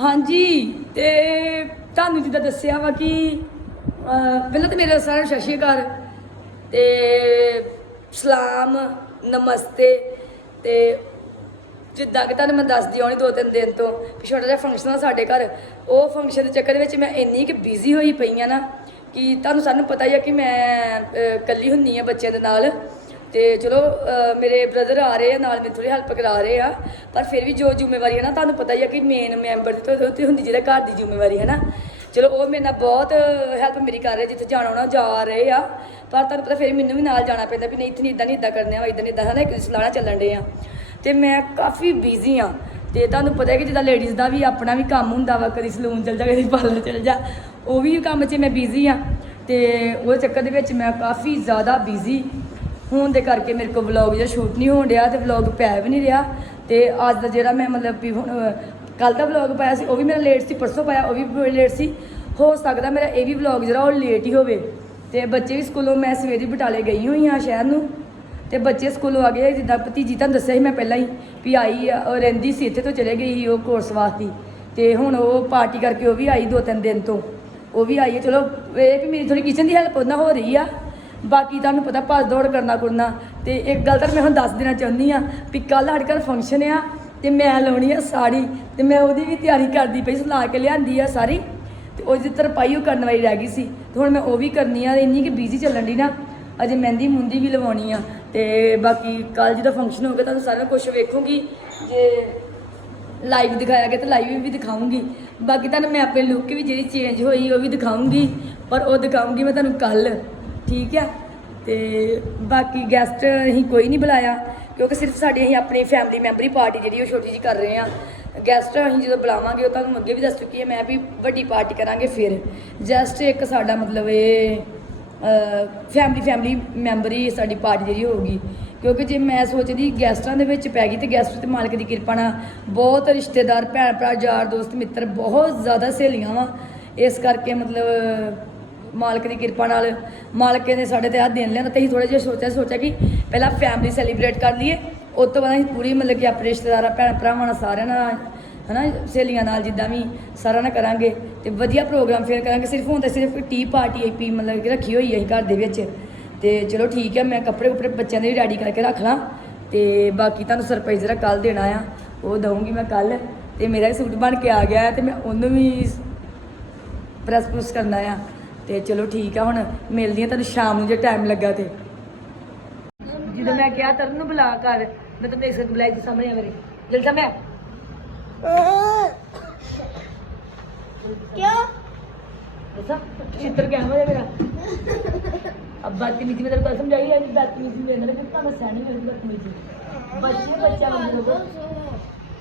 ਹਾਂਜੀ ਤੇ ਤੁਹਾਨੂੰ ਜਿੱਦਾਂ ਦੱਸਿਆ ਵਾ ਕਿ ਅਹ, ਪਹਿਲਾਂ ਤਾਂ ਮੇਰੇ ਸਾਰਿਆਂ ਨੂੰ ਸਤਿ ਸ਼੍ਰੀ ਅਕਾਲ। ਤੇ ਸਲਾਮ ਨਮਸਤੇ ਤੇ ਜਿੱਦਾਂ ਕਿ ਤੁਹਾਨੂੰ ਮੈਂ ਦੱਸਦੀ ਆਉਣੀ ਦੋ ਤਿੰਨ ਦਿਨ ਤੋਂ ਵੀ ਛੋਟਾ ਜਿਹਾ ਫੰਕਸ਼ਨ ਆ ਸਾਡੇ ਘਰ। ਉਹ ਫੰਕਸ਼ਨ ਦੇ ਚੱਕਰ ਵਿੱਚ ਮੈਂ ਇੰਨੀ ਕਿ ਬਿਜ਼ੀ ਹੋਈ ਪਈ ਆ ਨਾ ਕਿ ਤੁਹਾਨੂੰ ਸਾਨੂੰ ਪਤਾ ਹੀ ਆ ਕਿ ਮੈਂ ਅਹ, ਇਕੱਲੀ ਹੁੰਨੀ ਆ ਬੱਚਿਆਂ ਦੇ ਨਾਲ। ਤੇ ਚਲੋ ਮੇਰੇ ਬ੍ਰਦਰ ਆ ਰਹੇ ਆ, ਨਾਲ ਮੇਰੀ ਥੋੜੀ ਹੈਲਪ ਕਰਾ ਰਹੇ ਆ। ਪਰ ਫਿਰ ਵੀ ਜੋ ਜ਼ਿੰਮੇਵਾਰੀ ਹੈ ਨਾ, ਤੁਹਾਨੂੰ ਪਤਾ ਹੀ ਆ ਕਿ ਮੇਨ ਮੈਂਬਰ ਦੀ ਤਾਂ ਉੱਤੇ ਹੁੰਦੀ ਜਿਹੜਾ ਘਰ ਦੀ ਜ਼ਿੰਮੇਵਾਰੀ ਹੈ ਨਾ। ਚਲੋ, ਉਹ ਮੇਰੇ ਨਾਲ ਬਹੁਤ ਹੈਲਪ ਮੇਰੀ ਕਰ ਰਹੇ, ਜਿੱਥੇ ਜਾਣਾ ਉਹਨਾਂ ਜਾ ਰਹੇ ਆ। ਪਰ ਤੁਹਾਨੂੰ ਪਤਾ ਫਿਰ ਮੈਨੂੰ ਵੀ ਨਾਲ ਜਾਣਾ ਪੈਂਦਾ ਵੀ ਨਹੀਂ, ਇੱਥੇ ਨਹੀਂ ਇਦਾਂ ਨਹੀਂ ਇਦਾਂ ਕਰਨੇ ਆ ਇਦਾਂ ਨਹੀਂ ਇਦਾਂ ਹਨਾ, ਇੱਕ ਸਲਾਣਾ ਚੱਲਣ ਦੇ ਆ। ਤੇ ਮੈਂ ਕਾਫੀ ਬਿਜ਼ੀ ਆ। ਤੇ ਤੁਹਾਨੂੰ ਪਤਾ ਹੈ ਕਿ ਜਿੱਦਾਂ ਲੇਡੀਜ਼ ਦਾ ਵੀ ਆਪਣਾ ਵੀ ਕੰਮ ਹੁੰਦਾ ਵਾ, ਕਦੀ ਸਲੂਨ ਚਲ ਜਾ, ਕਦੀ ਪਾਰਲਰ ਚਲ ਜਾ, ਉਹ ਵੀ ਕੰਮ 'ਚ ਮੈਂ ਬਿਜ਼ੀ ਆ। ਤੇ ਉਹ ਚੱਕਰ ਦੇ ਵਿੱਚ ਮੈਂ ਕਾਫੀ ਜ਼ਿਆਦਾ ਬਿਜ਼ੀ ਹੋਣ ਦੇ ਕਰਕੇ ਮੇਰੇ ਕੋਲ ਵਲੌਗ ਜਿਹੜਾ ਸ਼ੂਟ ਨਹੀਂ ਹੋਣ ਰਿਹਾ ਤੇ ਵਲੌਗ ਪੈ ਵੀ ਨਹੀਂ ਰਿਹਾ ਤੇ ਅੱਜ ਦਾ ਜਿਹੜਾ ਮੈਂ ਮਤਲਬ ਵੀ ਹੁਣ ਕੱਲ ਦਾ ਵਲੌਗ ਪਾਇਆ ਸੀ, ਉਹ ਵੀ ਮੇਰਾ ਲੇਟ ਸੀ, ਪਰਸੋਂ ਪਾਇਆ, ਉਹ ਵੀ ਲੇਟ ਸੀ। ਹੋ ਸਕਦਾ ਮੇਰਾ ਇਹ ਵੀ ਵਲੌਗ ਜਿਹੜਾ ਉਹ ਲੇਟ ਹੀ ਹੋਵੇ। ਤੇ ਬੱਚੇ ਵੀ ਸਕੂਲੋਂ, ਮੈਂ ਸਵੇਰੇ ਬਟਾਲੇ ਗਈ ਹੋਈ ਹਾਂ ਸ਼ਹਿਰ ਨੂੰ। ਤੇ ਬੱਚੇ ਸਕੂਲੋਂ ਆ ਗਏ, ਜਿੱਦਾਂ ਭਤੀਜੀ ਤੁਹਾਨੂੰ ਦੱਸਿਆ ਸੀ ਮੈਂ ਪਹਿਲਾਂ ਹੀ, ਵੀ ਆਈ ਉਹ ਰਹਿੰਦੀ ਸੀ, ਇੱਥੇ ਤੋਂ ਚਲੇ ਗਈ ਸੀ ਉਹ ਕੋਰਸ ਵਾਸਤੇ। ਤੇ ਹੁਣ ਉਹ ਪਾਰਟੀ ਕਰਕੇ ਉਹ ਵੀ ਆਈ ਦੋ ਤਿੰਨ ਦਿਨ ਤੋਂ। ਉਹ ਵੀ ਆਈ ਚਲੋ, ਇਹ ਵੀ ਮੇਰੀ ਥੋੜੀ ਕਿਚਨ ਦੀ ਹੈਲਪ ਉਹਨਾਂ ਹੋ ਰਹੀ ਆ। ਬਾਕੀ ਤੁਹਾਨੂੰ ਪਤਾ ਭੱਜ ਦੌੜ ਕਰਨਾ ਕਰਨਾ ਤੇ ਇੱਕ ਗੱਲ ਤਾਂ ਮੈਂ ਹੁਣ ਦੱਸ ਦੇਣਾ ਚਾਹੁੰਦੀ ਆ ਵੀ ਕੱਲ ਸਾਡੇ ਘਰ ਫੰਕਸ਼ਨ ਆ ਤੇ ਮੈਂ ਲਾਉਣੀ ਆ ਸਾੜੀ ਤੇ ਮੈਂ ਉਹਦੀ ਵੀ ਤਿਆਰੀ ਕਰਦੀ ਪਈ ਸੀ ਲਾ ਕੇ ਲਿਆਂਦੀ ਆ ਸਾਰੀ। ਤੇ ਉਹ ਜਿੱਦ ਤਰਪਾਈ ਉਹ ਕਰਨ ਵਾਲੀ ਰਹਿ ਗਈ ਸੀ। ਤੇ ਹੁਣ ਮੈਂ ਉਹ ਵੀ ਕਰਨੀ ਆ, ਇੰਨੀ ਕਿ ਬਿਜ਼ੀ ਚੱਲਣ ਦੀ ਨਾ, ਅਜੇ ਮਹਿੰਦੀ ਮੁੰਦੀ ਵੀ ਲਵਾਉਣੀ ਆ। ਤੇ ਬਾਕੀ ਕੱਲ ਜਦੋਂ ਫੰਕਸ਼ਨ ਹੋਊਗਾ ਤੁਹਾਨੂੰ ਸਾਰਾ ਕੁਝ ਵੇਖੂਗੀ। ਜੇ ਲਾਈਵ ਦਿਖਾਇਆ ਗਿਆ ਤਾਂ ਲਾਈਵ ਵੀ ਦਿਖਾਉਂਗੀ। ਬਾਕੀ ਤੁਹਾਨੂੰ ਮੈਂ ਆਪਣੇ ਲੁੱਕ ਵੀ ਜਿਹੜੀ ਚੇਂਜ ਹੋਈ ਉਹ ਵੀ ਦਿਖਾਉਂਗੀ। ਪਰ ਉਹ ਦਿਖਾਉਂਗੀ ਮੈਂ ਤੁਹਾਨੂੰ ਕੱਲ ਠੀਕ ਆ। ਤੇ ਬਾਕੀ ਗੈਸਟ ਅਸੀਂ ਕੋਈ ਨਹੀਂ ਬੁਲਾਇਆ, ਕਿਉਂਕਿ ਸਿਰਫ ਸਾਡੀ ਅਸੀਂ ਆਪਣੀ ਫੈਮਿਲੀ ਮੈਂਬਰੀ ਪਾਰਟੀ ਜਿਹੜੀ ਉਹ ਛੋਟੀ ਜੀ ਕਰ ਰਹੇ ਆ। ਗੈਸਟ ਅਸੀਂ ਜਦੋਂ ਬੁਲਾਵਾਂਗੇ, ਉਹ ਤੁਹਾਨੂੰ ਅੱਗੇ ਵੀ ਦੱਸ ਚੁੱਕੀ ਹਾਂ ਮੈਂ ਵੀ ਵੱਡੀ ਪਾਰਟੀ ਕਰਾਂਗੇ ਫਿਰ। ਜਸਟ ਇੱਕ ਸਾਡਾ ਮਤਲਬ ਇਹ ਫੈਮਿਲੀ ਫੈਮਿਲੀ ਮੈਂਬਰ ਹੀ ਸਾਡੀ ਪਾਰਟੀ ਜਿਹੜੀ ਹੋਊਗੀ। ਕਿਉਂਕਿ ਜੇ ਮੈਂ ਸੋਚਦੀ ਗੈਸਟਾਂ ਦੇ ਵਿੱਚ ਪੈ ਗਈ ਤੇ ਗੈਸਟ ਤੇ ਮਾਲਕ ਦੀ ਕਿਰਪਾ ਨਾਲ ਬਹੁਤ ਰਿਸ਼ਤੇਦਾਰ, ਭੈਣ ਭਰਾ, ਯਾਰ, ਦੋਸਤ, ਮਿੱਤਰ ਬਹੁਤ ਜ਼ਿਆਦਾ ਸਹੇਲੀਆਂ ਵਾ। ਇਸ ਕਰਕੇ ਮਤਲਬ ਮਾਲਕ ਦੀ ਕਿਰਪਾ ਨਾਲ ਮਾਲਕ ਨੇ ਸਾਡੇ ਤੇ ਆ ਦਿਨ ਲਿਆਂਦਾ ਤੇ ਅਸੀਂ ਥੋੜਾ ਜਿਹਾ ਸੋਚਿਆ ਸੋਚਿਆ ਕਿ ਪਹਿਲਾਂ ਫੈਮਿਲੀ ਸੈਲੀਬ੍ਰੇਟ ਕਰ ਲਈਏ, ਉਸ ਤੋਂ ਬਾਅਦ ਅਸੀਂ ਪੂਰੀ ਮਤਲਬ ਕਿ ਆਪਣੇ ਰਿਸ਼ਤੇਦਾਰਾਂ, ਭੈਣ ਭਰਾਵਾਂ ਨਾਲ ਸਾਰਿਆਂ ਨਾਲ, ਹਨਾ, ਸਹੇਲੀਆਂ ਨਾਲ ਜਿੱਦਾਂ ਵੀ ਸਾਰਿਆਂ ਨਾਲ ਕਰਾਂਗੇ ਤੇ ਵਧੀਆ ਪ੍ਰੋਗਰਾਮ ਫੇਰ ਕਰਾਂਗੇ। ਸਿਰਫ ਹੁਣ ਤਾਂ ਸਿਰਫ ਟੀ ਪਾਰਟੀ ਆਈਪੀ ਮਤਲਬ ਕਿ ਰੱਖੀ ਹੋਈ ਹੈ ਅਸੀਂ ਘਰ ਦੇ ਵਿੱਚ। ਤੇ ਚਲੋ ਠੀਕ ਹੈ ਮੈਂ ਕੱਪੜੇ ਕੁਪੜੇ ਬੱਚਿਆਂ ਦੇ ਵੀ ਰੈਡੀ ਕਰਕੇ ਰੱਖ ਲਾਂ ਤੇ ਬਾਕੀ ਤੁਹਾਨੂੰ ਸਰਪ੍ਰਾਈਜ਼ ਜਿਹੜਾ ਕੱਲ ਦੇਣਾ ਆ, ਉਹ ਦਊਂਗੀ ਮੈਂ ਕੱਲ ਤੇ ਮੇਰਾ ਵੀ ਸੂਟ ਬਣ ਕੇ ਆ ਗਿਆ ਹੈ ਤੇ ਮੈਂ ਉਹਨੂੰ ਵੀ ਪ੍ਰੈਸ ਪ੍ਰੂਸ ਕਰਨਾ ਆ। ਤੇ ਚਲੋ ਠੀਕ ਆ ਹੁਣ ਮਿਲਦੀ ਆ ਤੁਹਾਨੂੰ ਸ਼ਾਮ ਨੂੰ ਜੇ ਟਾਈਮ ਲੱਗਾ ਤੇ। ਜਦੋਂ ਮੈਂ ਕਿਹਾ ਤਰਨ ਨੂੰ ਬੁਲਾ ਕਰ। ਮੈਂ ਤਾਂ ਦੇਖ ਸਕਦਾ ਬੁਲਾਈ ਤੇ ਸਾਹਮਣੇ ਆ ਮੇਰੇ। ਜਲਦੀ ਸਾਹਮਣੇ ਆ। ਕਿਉਂ? ਦੱਸਾਂ ਚਿੱਤਰ ਕਿਆ ਹੋਇਆ ਮੇਰਾ? ਅਬ ਬਦਤਮੀਜ਼ੀ ਮੈਂ ਤੈਨੂੰ ਗੱਲ ਸਮਝਾਈ ਹੈ ਬਦਤਮੀਜ਼ੀ ਮੇਰੇ ਨਾਲ ਕਿੰਨਾ ਮੈਂ ਸਹਿਣੀ ਹੋਈ ਬਦਤਮੀਜ਼ੀ ਬੱਚੇ ਬੱਚਾ ਬੰਦ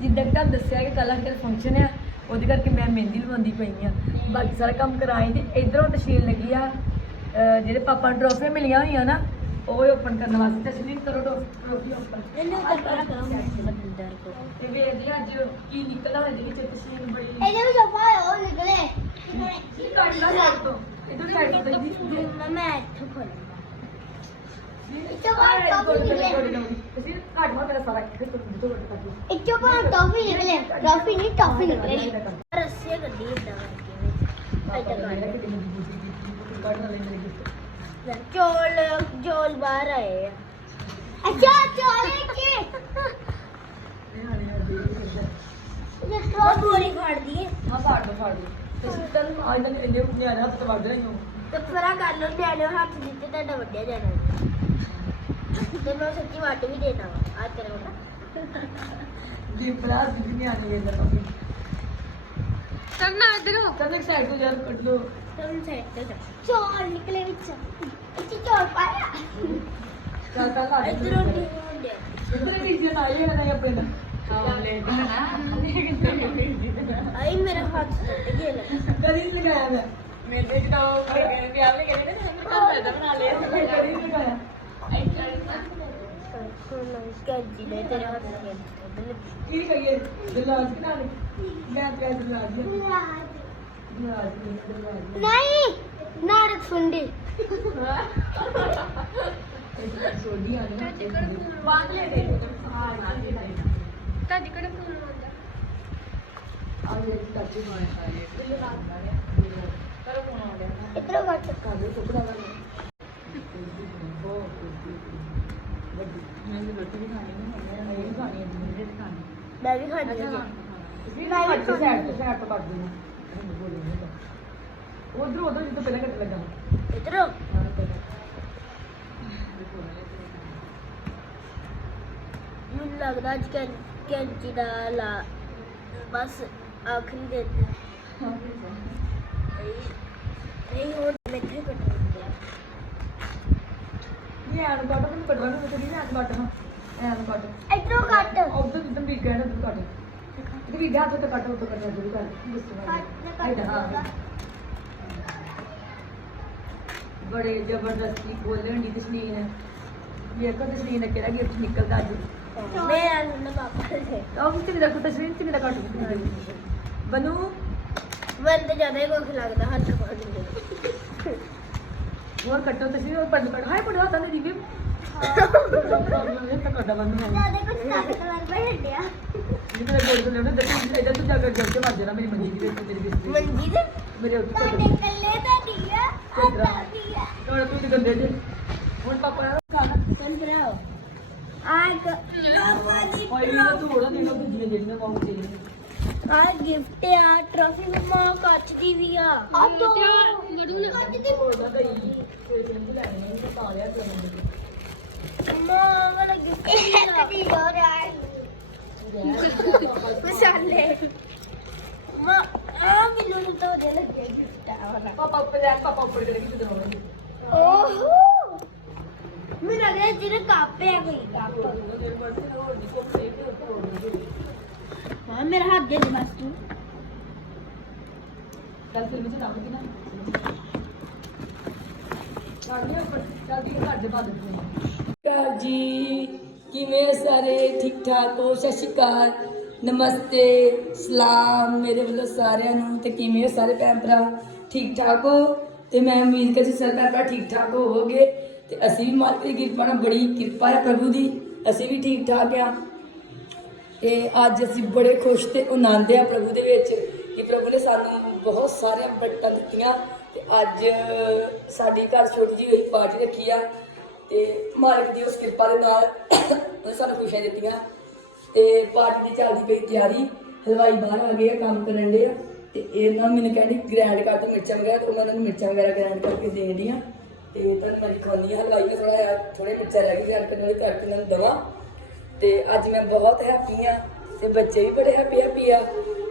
ਜਿੱਦਾਂ ਕਿ ਤੁਹਾਨੂੰ ਦੱਸਿਆ ਕਿ ਕੱਲ੍ਹ ਅੰਕਲ ਫੰਕਸ਼ਨ ਆ ਉਹਦੇ ਕਰਕੇ ਮੈਂ ਮਹਿੰਦੀ ਲਵਾਉਂਦੀ ਪਈ ਆ। ਬਾਕੀ ਸਾਰਾ ਕੰਮ ਕਰਾਈ ਤੇ ਇਧਰੋਂ ਤਸ਼ੀਲ ਲੱਗੀ ਆ ਜਿਹੜੇ ਪਾਪਾ ਨੂੰ ਟਰੋਫੀਆਂ ਮਿਲੀਆਂ ਹੋਈਆਂ ਨਾ ਉਹ ਓਪਨ ਕਰਨ ਵਾਸਤੇ ਤਸ਼ੀਲ ਕਰੋ ਟਰੋਫੀ ਓਪਨ ਇਹਨੂੰ ਤਾਂ ਪਰਾ ਕਰੋ ਬੰਦਰ ਕੋ ਤੇ ਵੇਖਦੇ ਅੱਜ ਕੀ ਨਿਕਲਦਾ ਇਹਦੇ ਵਿੱਚ ਤਸ਼ੀਲ ਬੜੀ ਇਹਦੇ ਵਿੱਚ ਆਪਾਂ ਉਹ ਨਿਕਲੇ। ਕੀ ਕੱਢਦਾ ਸਾਡੇ ਤੋਂ ਇਧਰ ਸਾਡੇ ਤੋਂ ਮੈਂ ਇੱਥੋਂ ਖੋਲ੍ਹਾਂ ਇੱਥੋਂ ਬਾਹਰ ਟੌਫੀ ਨਿਕਲੇ ਟੌਫੀ ਨਹੀਂ ਟੌਫੀ ਨਿਕਲੇ ਰੱਸੇ ਗੱਡੀ ਇਦਾਂ ਕਰਕੇ ਵਿੱਚ ਚੋਲ ਜੋਲ ਬਾਹਰ ਆਏ ਆ ਅੱਛਾ ਚੋਲ ਕੀ ਇਹ ਟੋਲ ਪੂਰੀ ਫੜਦੀ ਹੈ ਤੇ ਪਰਾ ਕਰ ਲੋ ਨਿਆਣੇ ਹੱਥ ਦਿੱਤੇ ਤੁਹਾਡਾ ਵੱਡਿਆ ਜਾਣਾ ਤੇ ਮੈਂ ਸੱਚੀ ਵੱਟ ਵੀ ਦੇਣਾ ਵਾ ਆ ਤੇਰਾ ਵੱਡਾ ਵੀ ਬਰਾ ਦੀ ਨਿਆਣੇ ਇਹ ਤਾਂ ਕਰਨਾ ਇਧਰੋਂ ਤਾਂ ਇੱਕ ਸਾਈਡ ਤੋਂ ਯਾਰ ਕੱਢ ਲੋ ਤੁਮ ਸਾਈਡ ਤੇ ਚੋਲ ਨਿਕਲੇ ਵਿੱਚ। ਇੱਥੇ ਚੋਲ ਪਾਇਆ। ਚੱਲ ਚੱਲ ਸਾਡੇ ਇਧਰੋਂ ਨਹੀਂ ਹੁੰਦੇ ਇਧਰ ਵੀ ਜਨ ਆਏ ਨਾ ਆਪਣੇ ਨਾਲ। ਆਈ ਮੇਰਾ ਹੱਥ ਟੁੱਟ ਗਿਆ ਲੈ। ਕਦੀ ਨਹੀਂ ਲਗਾਇਆ ਮੈਂ। ਮੇਰੇ ਚ ਤਾਂ ਉਹ ਕਹਿੰਦੇ ਵੀ ਕਹਿੰਦੇ ਨੇ ਸਾਨੂੰ ਕੰਮ ਪੈਦਾ ਬਣਾ ਲਿਆ। ਕਦੀ ਨਹੀਂ ਲਗਾਇਆ। ਹੁਣ ਸਕੈਂਜੀ ਨੇ ਤੇਰੇ ਹੱਥ ਤੇ ਟੁੱਟ ਕੀ ਕਰੀਏ ਦਿਲਾਜ ਕਿਨਾ ਲੈ ਮੈਂ ਤੇ ਦਿਲਾਜ ਦਿਲਾਜ ਦਿਲਾਜ ਨਹੀਂ ਨਾਰਕ ਫੁੰਡੀ ਸੋਡੀ ਆ ਨਾ ਬਾਂਧ ਲੈ ਦੇ ਤੁਹਾਡੇ ਕੋਲ ਫੋਨ ਆਉਂਦਾ ਆ ਇਹ ਟੱਚ ਕਰੋ ਫੋਨ ਆ ਗਿਆ ਇਤਰਾ ਘੱਟ ਕਰ ਦੇ ਟੁਕੜਾ ਦਾ ਮੈਂ ਵੀ ਰੋਟੀ ਵੀ ਖਾਣੀ ਨਹੀਂ ਮੈਂ ਇਹ ਖਾਣੀ ਹੈ ਜਿੰਨੇ ਦੇ ਖਾਣੀ ਮੈਂ ਵੀ ਖਾਣੀ ਹੈ। ਮੈਂ ਵੀ ਸਾਈਡ ਤੇ ਸਾਈਡ ਤੋਂ ਕੱਟ ਦੇਣਾ ਉਧਰ ਉਧਰ ਜਿੱਥੇ ਪਹਿਲਾਂ ਕੱਟ ਲੱਗਾ। ਇਤਰਾ ਮੈਨੂੰ ਲੱਗਦਾ ਅੱਜ ਕੈਂਚੀ ਦਾ ਲਾ ਬਸ ਆਖਰੀ ਦਿਨ। ਹੈ। ਨਹੀਂ ਹੋਰ ਆ ਇਹ ਆਣ ਕੱਟ ਮੈਨੂੰ ਕੱਟਣਾ ਨਹੀਂ ਤੇ ਆਣ ਕੱਟ ਹਾਂ ਐਨ ਕੱਟ ਇਤਰਾ ਕੱਟ। ਉਧਰ ਜਿੱਦਾਂ ਵੀ ਕਹਿਣਾ ਤੂੰ ਕੱਟ ਤੇ ਵੀ ਹੱਥ ਤੇ ਕੱਟ ਉਧਰ ਕੱਟਣਾ ਸ਼ੁਰੂ ਕਰ ਗੁੱਸੇ ਨਾਲ। ਹਾਂ। ਬੜੇ ਜ਼ਬਰਦਸਤੀ ਬੋਲਣ ਦੀ ਤਸਲੀਨ ਇਹ ਕਦ ਤਸਲੀਨ ਦਾ ਕਿਹੜਾ ਗਿਫਟ ਨਿਕਲਦਾ ਅੱਜ। ਮੈਂ ਆਨੂੰ ਪਾਪਾ ਦੇ। ਉਹ ਵਿੱਚ ਮੇਰਾ ਫੋਟੋ ਤਸਲੀਨ ਚ ਮੇਰਾ ਕੱਟ ਬਨੂ? ਤੇ ਜ਼ਿਆਦਾ ਹੀ ਕੁਝ ਲੱਗਦਾ ਹੱਥ ਪਾ ਦਿੰਦੇ ਹੋਰ ਕੱਟੋ ਤਸਲੀਨ ਹੋਰ ਪੜ ਕੱਟ ਹਾਏ ਪੜਵਾ ਤਾਂ ਨਹੀਂ ਰਿਵਿਊ ਇਹ ਤਾਂ ਕੱਟਾ ਬੰਦ ਹੋ ਜ਼ਿਆਦਾ ਕੁਝ ਤਾਕਤਵਰ ਬਹਿੜਿਆ ਇਹ ਮੇਰੇ ਕੋਲ ਤੋਂ ਲੈਣਾ ਦੱਸ ਇਧਰ ਤੂੰ ਜਾ ਕੇ ਜਲ ਕੇ ਮਾਰ ਜਾਣਾ ਮੇਰੀ ਮੰਜੀ ਦੀ ਵਿੱਚ ਮੇਰੀ ਬਿਸਤਰੀ। ਮੰਜੀ ਦੇ? ਮੇਰੇ ਉੱਤੇ ਤੁਹਾਡੇ ਕੱਲੇ ਦਾ ਦੀਆ ਆਤਾ ਦੀਆ ਤੋੜ ਤੂੰ ਤੇ ਗੰਦੇ ਜੇ। ਹੁਣ ਪਾਪਾ ਨਾਲ ਖਾਣਾ ਸੰਤਰਾ ਆ ਇੱਕ ਪਾਪਾ ਦੀ ਹੋਈ ਵੀ ਨਾ ਤੂੰ ਹੋਣਾ ਦੇਣਾ ਦੂਜੀਆਂ ਜਿਹੜੀਆਂ ਪਾਉਂ ਚਾਹੀਦੀਆਂ। ਆ ਗਿਫਟ ਆ ਟਰਾਫੀ ਮਮਾ ਕੱਚ ਦੀ ਵੀ ਆ। ਆ ਤੋ ਗੜੂ ਨਾ ਕੱਚ ਦੀ ਹੋਣਾ ਕਈ ਕੋਈ ਜੰਦੂ ਲੈਣੇ ਨਹੀਂ ਤਾਂ ਲਿਆ ਤੂੰ ਮਮਾ ਵਾਲਾ ਗਿਫਟ ਇੱਕ ਦੀ ਹੋਰ ਆ ਮਸਾਲੇ ਮਾ ਆ ਮੈਨੂੰ ਨੂੰ ਤੋਂ ਦੇ ਲੱਗੇ ਗਿਫਟ ਆ ਪਾਪਾ ਉੱਪਰ ਜਾ ਪਾਪਾ ਉੱਪਰ ਕਰੇ ਕਿਤੇ ਦਰੋਗੇ ਓਹੋ ਮੈਨੂੰ ਲੱਗਦਾ ਜਿਹਨੇ ਕੱਪ ਆ ਕੋਈ ਕੱਪ ਹਾਂ, ਮੇਰਾ ਹੱਥ ਦੇ ਬਸ ਤੂੰ। ਚੱਲ ਫਿਰ ਵਿੱਚ ਨਾ ਚੱਲ ਨਹੀਂ ਜੀ, ਕਿਵੇਂ ਸਾਰੇ? ਠੀਕ ਠਾਕ ਹੋ? ਸਤਿ ਸ਼੍ਰੀ ਅਕਾਲ। ਨਮਸਤੇ, ਸਲਾਮ ਮੇਰੇ ਵੱਲੋਂ ਸਾਰਿਆਂ ਨੂੰ। ਤੇ ਕਿਵੇਂ ਹੋ ਸਾਰੇ ਭੈਣ ਭਰਾ? ਠੀਕ ਠਾਕ ਹੋ? ਤੇ ਮੈਂ ਉਮੀਦ ਕਰਦੀ ਸਾਰੇ ਭੈਣ ਭਰਾ ਠੀਕ ਠਾਕ ਹੋਵੋਗੇ। ਤੇ ਅਸੀਂ ਵੀ ਮਾਲਕ ਦੀ ਕਿਰਪਾ ਨਾਲ ਬੜੀ ਕਿਰਪਾ ਹੈ ਪ੍ਰਭੂ ਦੀ। ਅਸੀਂ ਵੀ ਠੀਕ ਠਾਕ ਆ ਤੇ ਅੱਜ ਅਸੀਂ ਬੜੇ ਖੁਸ਼ ਤੇ ਆਨੰਦ ਆ ਪ੍ਰਭੂ ਦੇ ਵਿੱਚ ਕਿ ਪ੍ਰਭੂ ਨੇ ਸਾਨੂੰ ਬਹੁਤ ਸਾਰੀਆਂ ਬਰਕਤਾਂ ਦਿੱਤੀਆਂ। ਤੇ ਅੱਜ ਸਾਡੀ ਘਰ ਛੋਟੀ ਜਿਹੀ ਹੋਈ ਪਾਰਟੀ ਰੱਖੀ ਆ ਤੇ ਮਾਲਕ ਦੀ ਉਸ ਕਿਰਪਾ ਦੇ ਨਾਲ ਉਹਨੇ ਸਾਨੂੰ ਖੁਸ਼ੀਆਂ ਦਿੱਤੀਆਂ ਤੇ ਪਾਰਟੀ ਦੀ ਚੱਲਦੀ ਪਈ ਤਿਆਰੀ, ਹਲਵਾਈ ਬਾਹਰ ਆ ਗਏ ਆ, ਕੰਮ ਕਰਨ ਦੇ ਆ ਤੇ ਇਹਨਾਂ ਮੈਨੂੰ ਕਹਿੰਦੇ ਗ੍ਰੈਂਡ ਕਰ ਦੋ ਮਿਰਚਾਂ ਵਗੈਰਾ, ਤੇ ਉਹਨਾਂ ਨੂੰ ਮਿਰਚਾਂ ਵਗੈਰਾ ਗ੍ਰੈਂਡ ਕਰਕੇ ਦੇ ਦੀਆਂ ਤੇ ਤੁਹਾਨੂੰ ਮੈਂ ਦਿਖਾਉਂਦੀ ਹਾਂ, ਹਲਵਾਈ ਦਾ ਥੋੜਾ ਥੋੜੇ ਮਿਰਚਾਂ ਰਹਿ ਗਈ ਗ੍ਰੈਂਡ ਕਰਨ ਕਰਕੇ ਇਹਨਾਂ ਨੂੰ ਦਵਾਂ ਤੇ ਅੱਜ ਮੈਂ ਬਹੁਤ ਹੈਪੀ ਆ ਤੇ ਬੱਚੇ ਵੀ ਬੜੇ ਹੈਪੀ ਹੈਪੀ ਆ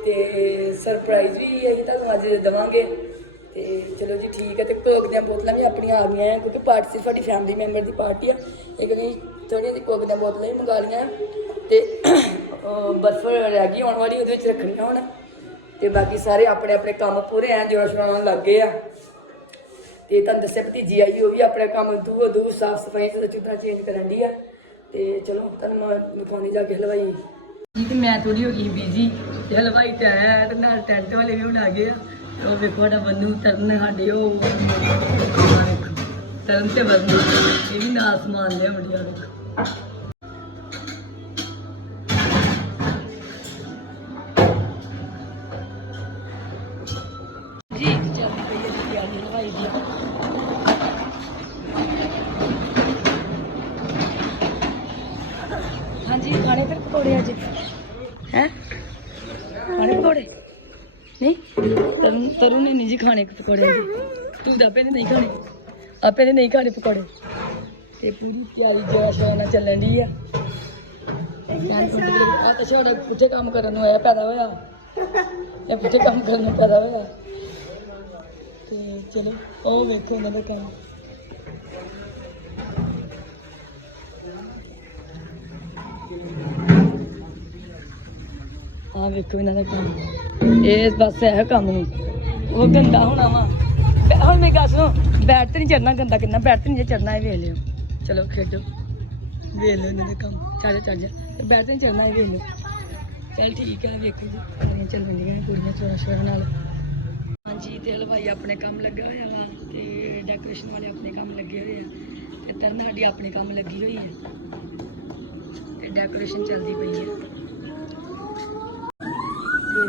ਤੇ ਸਰਪ੍ਰਾਈਜ਼ ਵੀ ਅਸੀਂ ਤੁਹਾਨੂੰ ਅੱਜ ਦਵਾਂਗੇ। ਤੇ ਚਲੋ ਜੀ ਠੀਕ ਹੈ ਤੇ ਕੋਕ ਦੀਆਂ ਬੋਤਲਾਂ ਵੀ ਆਪਣੀਆਂ ਆ ਗਈਆਂ ਆ ਕਿਉਂਕਿ ਪਾਰਟੀ ਸੀ ਸਾਡੀ ਫੈਮਿਲੀ ਮੈਂਬਰ ਦੀ ਪਾਰਟੀ ਆ। ਇੱਕ ਨਹੀਂ ਥੋੜੀਆਂ ਜਿਹੀ ਕੋਕ ਦੀਆਂ ਬੋਤਲਾਂ ਵੀ ਮੰਗਾ ਲਈਆਂ ਤੇ ਅਹ ਬਰਫ਼ ਰਹਿ ਗਈ, ਆਉਣ ਵਾਲੀ ਉਹਦੇ ਵਿੱਚ ਰੱਖਣੀਆਂ ਹੁਣ। ਤੇ ਬਾਕੀ ਸਾਰੇ ਆਪਣੇ ਆਪਣੇ ਕੰਮ ਪੂਰੇ ਐਂ ਜੋਸ਼ ਨਾਲ ਲੱਗੇ ਆ। ਤੇ ਤੁਹਾਨੂੰ ਦੱਸਿਆ ਭਤੀਜੀ ਆਈ, ਉਹ ਵੀ ਆਪਣਾ ਕੰਮ ਦੂਰ ਦੂਰ ਸਾਫ਼ ਸਫ਼ਾਈ ਤੇ ਚੁੱਦਰਾ ਚੇਂਜ ਕਰਨ ਦੀ ਆ। ਤੇ ਚਲੋ, ਤੁਹਾਨੂੰ ਮੈਂ ਵਿਖਾਉਣੀ ਜਾ ਕੇ ਹਲਵਾਈ। ਜੀ, ਤੇ ਮੈਂ ਥੋੜੀ ਹੋ ਗਈ ਬੀਜੀ ਤੇ ਹਲਵਾਈ ਤੇ ਆਇਆ ਤੇ ਨਾਲ ਟੈਂਟ ਵਾਲੇ ਵੀ ਹੁਣ ਆ ਗਏ ਆ। ਉਹ ਵੇਖੋ ਸਾਡਾ ਬੰਨੂ ਤਰਨ ਸਾਡੇ ਉਹ ਤਰਨ ਤੇ ਬੰਨੂ ਇਹ ਵੀ ਨਾਲ ਸਮਾਨ ਲਿਆ ਬੜੀਆ ਵੇਖੋ ਖਾਣੇ ਪਕੌੜੇ ਤੂੰ ਤਾਂ ਆਪੇ ਨੇ ਨਹੀਂ ਖਾਣੇ। ਆਪੇ ਨੇ ਨਹੀਂ ਖਾਣੇ ਪਕੌੜੇ। ਤੇ ਪੂਰੀ ਤਿਆਰੀ ਜੋਰ ਸ਼ੋਰ ਨਾਲ ਚੱਲਣ ਦੀ ਆ। ਆ ਤਾਂ ਛੋੜਾ ਪੁੱਠੇ ਕੰਮ ਕਰਨ ਨੂੰ ਆਇਆ ਪੈਦਾ ਹੋਇਆ। ਇਹ ਪੁੱਠੇ ਕੰਮ ਕਰਨ ਨੂੰ ਪੈਦਾ ਹੋਇਆ। ਤੇ ਚਲੋ, ਉਹ ਵੇਖੋ ਉਹਨਾਂ ਦਾ ਕੰਮ। ਆ ਵੇਖੋ ਇਹਨਾਂ ਦਾ ਕੰਮ। ਇਹ ਬਸ ਇਹ ਕੰਮ ਨੂੰ। ਉਹ ਗੰਦਾ ਹੋਣਾ ਵਾ। ਹੁਣ ਮੈਂ ਗੱਲ ਸੁਣੋ, ਬੈਠ ਤੇ ਨਹੀਂ ਚੜਨਾ ਗੰਦਾ ਕਿੰਨਾ, ਬੈਠ ਤੇ ਨਹੀਂ ਚੜਨਾ ਇਹ ਵੇਖ ਲਿਓ। ਚਲੋ ਖੇਡੋ, ਵੇਖ ਲਓ ਇਹਨਾਂ ਦਾ ਕੰਮ। ਚੱਲ ਚੱਲ ਜਾ। ਤੇ ਬੈਠ ਤੇ ਨਹੀਂ ਚੜਨਾ ਇਹ ਵੇਖ ਲਿਓ। ਚੱਲ ਠੀਕ ਹੈ ਵੇਖੋ ਜੀ, ਕੁੜੀਆਂ ਚੱਲ ਰਹੀਆਂ ਕੁੜੀਆਂ ਚੋਰਾਂ ਸ਼ੋਰਾਂ ਨਾਲ। ਹਾਂਜੀ, ਤੇ ਹਲਵਾਈ ਆਪਣੇ ਕੰਮ ਲੱਗਾ ਹੋਇਆ ਵਾ, ਤੇ ਡੈਕੋਰੇਸ਼ਨ ਵਾਲੇ ਆਪਣੇ ਕੰਮ ਲੱਗੇ ਹੋਏ ਆ। ਤੇ ਤਰਨ ਸਾਡੀ ਆਪਣੇ ਕੰਮ ਲੱਗੀ ਹੋਈ ਹੈ ਤੇ ਡੈਕੋਰੇਸ਼ਨ ਚੱਲਦੀ ਪਈ ਹੈ ਤੇ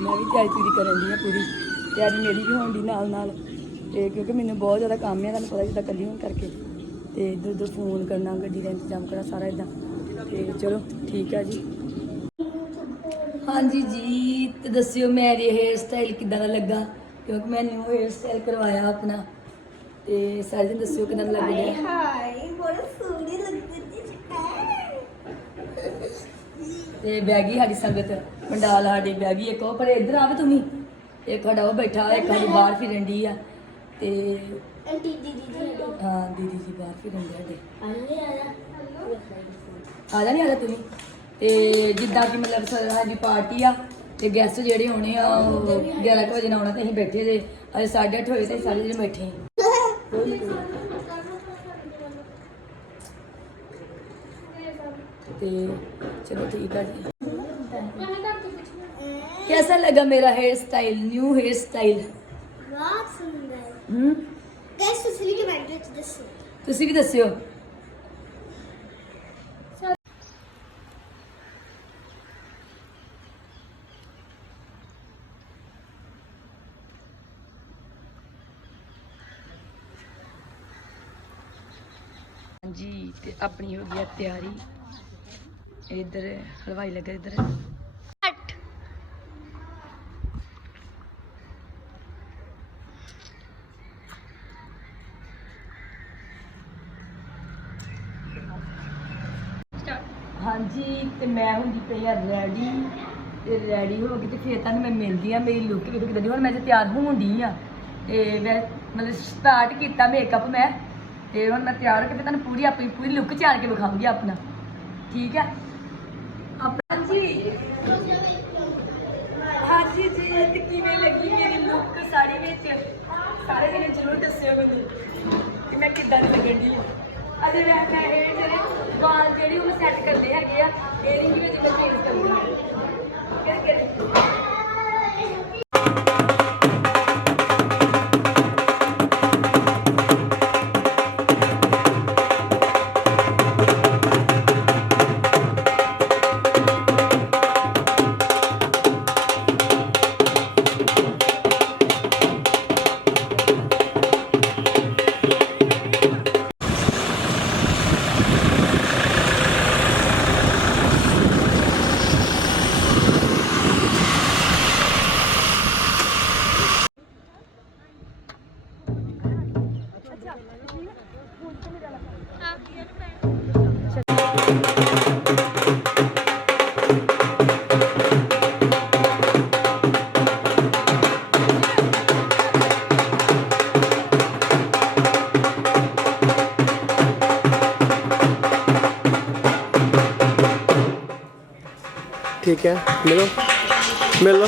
ਮੈਂ ਵੀ ਤਿਆਰੀ ਤਿਆਰੀ ਕਰਨ ਦੀ ਆ ਪੂਰੀ। ਤਿਆਰੀ ਮੇਰੀ ਵੀ ਹੋਣ ਦੀ ਨਾਲ ਨਾਲ। ਤੇ ਕਿਉਂਕਿ ਮੈਨੂੰ ਬਹੁਤ ਜ਼ਿਆਦਾ ਕੰਮ ਹੈ ਤੁਹਾਨੂੰ ਪਤਾ ਜਿੱਦਾਂ ਇਕੱਲੀ ਹੋਣ ਕਰਕੇ। ਤੇ ਇੱਧਰ ਉੱਧਰ ਫੋਨ ਕਰਨਾ ਗੱਡੀ ਦਾ ਇੰਤਜ਼ਾਮ ਕਰਨਾ ਸਾਰਾ ਇਦਾਂ। ਤੇ ਚਲੋ ਠੀਕ ਹੈ ਜੀ। ਹਾਂਜੀ ਜੀ ਤੇ ਦੱਸਿਓ ਮੇਰੇ ਹੇਅਰ ਸਟਾਈਲ ਕਿਦਾਂ ਦਾ ਲੱਗਾ? ਕਿਉਂਕਿ ਮੈਂ ਨਿਊ ਹੇਅਰ ਸਟਾਈਲ ਕਰਵਾਇਆ ਆਪਣਾ। ਤੇ ਸਾਰੇ ਦਿਨ ਦੱਸਿਓ ਕਿਦਾਂ ਦਾ ਲੱਗ ਰਿਹਾ। ਹਾਏ ਬੜਾ ਸੋਹਣੀ ਲੱਗਦੀ ਤੇ ਬੈਗੀ ਸਾਡੀ ਸੰਗਤ ਮੰਡਾਲ ਸਾਡੀ ਬੈਗੀ ਇੱਕ ਉਹ ਪਰ ਇੱਧਰ ਆਵੇ ਤੁਸੀਂ ਇੱਕ ਸਾਡਾ ਉਹ ਬੈਠਾ ਇੱਕ ਸਾਡੀ ਬਾਹਰ ਫਿਰਨ ਡਈ ਆ ਤੇ ਆਂਟੀ ਦੀਦੀ ਜੀ ਹਾਂ ਦੀਦੀ ਜੀ ਬਾਹਰ ਫਿਰਨ ਡਏ ਸਾਡੇ। ਆਲੇ ਆ ਜਾਣੀ ਆ ਜਾ ਤੁਸੀਂ ਤੇ ਜਿੱਦਾਂ ਕਿ ਮਤਲਬ ਸ- ਸਾਡੀ ਪਾਰਟੀ ਆ ਤੇ ਗੈਸਟ ਜਿਹੜੇ ਹੋਣੇ ਆ ਉਹ 11 ਕੁ ਵਜੇ ਨਾਲ ਆਉਣਾ ਤੇ ਅਸੀਂ ਬੈਠੇ ਜੇ। ਅਜੇ 8:30 ਹੋਏ ਤੇ ਅਸੀਂ ਸਾਰੇ ਜਿਹੜੇ ਬੈਠੇ ਹਾਂ ਤੇ ਚਲੋ ਠੀਕ ਆ ਜੀ। कैसा लगा मेरा hair style new hair style ਬਹੁਤ ਸੁੰਦਰ ਹਮ ਗੈਸ ਤੁਸੀਂ ਕਿ ਬੈਠੇ ਚ ਦੱਸੋ ਤੁਸੀਂ ਵੀ ਦੱਸਿਓ ਹਾਂਜੀ ਤੇ ਆਪਣੀ ਹੋ ਗਈ ਆ ਤਿਆਰੀ ਇੱਧਰ ਹਲਵਾਈ ਲੱਗਾ ਇੱਧਰ ਹੁੰਦੀ ਆ ਰੈਡੀ ਤੇ ਰੈਡੀ ਹੋ ਗਈ ਤੇ ਫਿਰ ਤੁਹਾਨੂੰ ਮੈਂ ਮਿਲਦੀ ਆ ਮੇਰੀ ਲੁੱਕ ਵੇਖੋ ਕਿਦਾਂ ਦੀ। ਹੁਣ ਮੈਂ ਤੇ ਤਿਆਰ ਹੋਣ ਆ ਤੇ ਮੈਂ ਮਤਲਬ ਸਟਾਰਟ ਕੀਤਾ ਮੇਕਅਪ ਮੈਂ ਤੇ ਹੁਣ ਮੈਂ ਤਿਆਰ ਹੋ ਕੇ ਫਿਰ ਤੁਹਾਨੂੰ ਪੂਰੀ ਆਪਣੀ ਪੂਰੀ ਲੁੱਕ ਚਾਰ ਕੇ ਵਿਖਾਉਂਗੀ ਆਪਣਾ। ਠੀਕ ਹੈ ਆਪਣਾ ਜੀ ਹਾਂਜੀ ਜੀ, ਤੇ ਕਿਵੇਂ ਲੱਗੀ ਮੇਰੀ ਲੁੱਕ ਸਾੜੀ ਵਿੱਚ? ਸਾਰੇ ਜਣੇ ਜ਼ਰੂਰ ਦੱਸਿਓ ਮੈਨੂੰ ਕਿ ਮੈਂ ਕਿੱਦਾਂ ਦੀ ਲੱਗਣ ਦੀ ਆ। ਅਜੇ ਮੈਂ ਵਾਲ ਜਿਹੜੀ ਉਹ ਸੈੱਟ ਕਰਦੇ ਹੈਗੇ ਆ ਏਅਰਿੰਗ ਵੀ ਵਿੱਚ ਮੈਂ ਚੇਂਜ ਕਰੂੰਗੀ ਫਿਰ ਕਰੇ ठीक है मिलो मिल लो